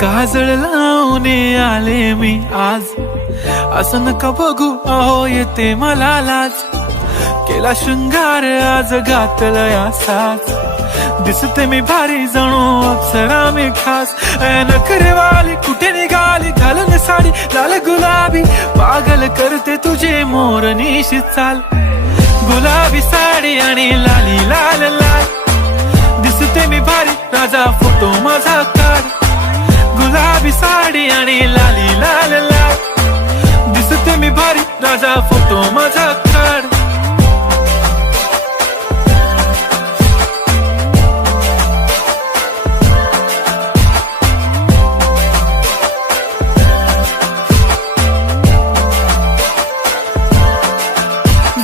काजळ लावून आले मी आज, असं नका बघू अहो येते मला लाज. केला शृंगार आज घातलया साज, दिसते मी भारी जणू अप्सरा मी खास. नखरेवाली कुठे निघाली घालून साडी लाल गुलाबी, पागल करते तुझे मोरनीशी चाल. गुलाबी साडी आणि लाली लाल लाल, दिसते मी भारी राजा फोटो माझा काढ. गुलाबी साडी आणि लाली लाल लाल, दिसते मी भारी राजा फोटो माझा काढ.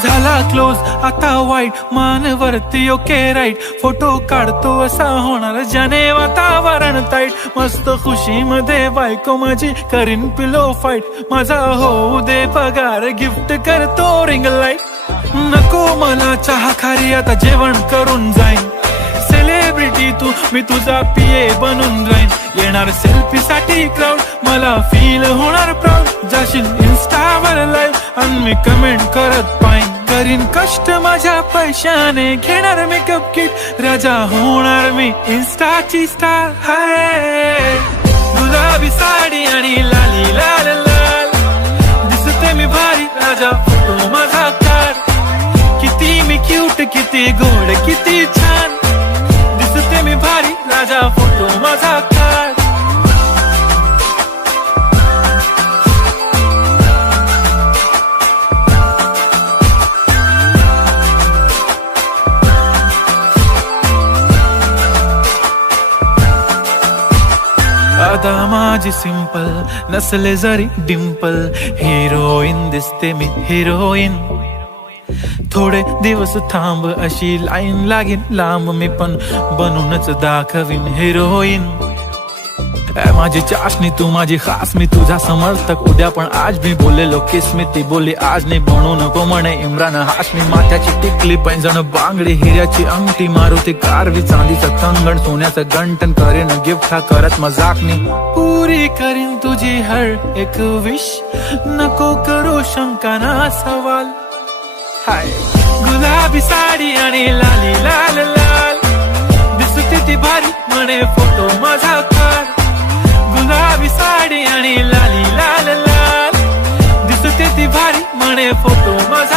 झाला क्लोज आता वाईट, मान वरती ओके राईट. फोटो काढतो असा होणार ज्याने वातावरण ताईट. मस्त खुशी मध्ये बायको माझी करीन पिलो फाईट. माझा होऊ दे पगार गिफ्ट करतो रिंग लाईट. नको मला चहा खारी आता जेवण करून जाईन. सेलिब्रिटी तू मी तुझा पिये बनून राहीन. येणार सेल्फी साठी क्राऊड मला फील होणार प्राऊड. जाशील इन्स्टावर लाईव्ह आणि मी कमेंट करत पाईन. करीन कष्ट माझ्या पैशाने घेणार मेकअप किट. राजा होणार मी इन्स्टाची स्टार. हाय गुलाबी साडी आणि लाली लाल लाल, दिसते मी भारी राजा फोटो माझा काढ. किती मी क्यूट किती गोड किती छान, दिसते मी भारी राजा फोटो माझा काढ. अदा माझी सिंपल नसले जरी डिंपल, हिरोईन दिसते मी हिरोईन. थोडे दिवस थांब अशी लाईन लागेल लांब, मी पण बनूनच दाखवीन हिरोईन. माझी चाशनी तू माझी खास, मी तुझा समर्थक उद्या पण आज. मी बोललेलो किस मी ती बोलली आज नाही. बनू नको म्हणे इम्रान हाशमी. माथ्याची टिकली पैंजण बांगडी हिऱ्याची अंगठी, मारुती कारवी चांदीचं कंगण सोन्याचं गंटन. करेन गिफ्ट हा करत मजाकनी, पुरी करीन तुझी हर एक विश. नको करू शंका ना सवाल. हाय गुलाबी साडी आणि लाली लाल लाल, दिसते ती भारी म्हणे फोटो माझा काढ. गुलाबी साडी आणि लाली लाल लाल, दिसते ती भारी म्हणे फोटो माझा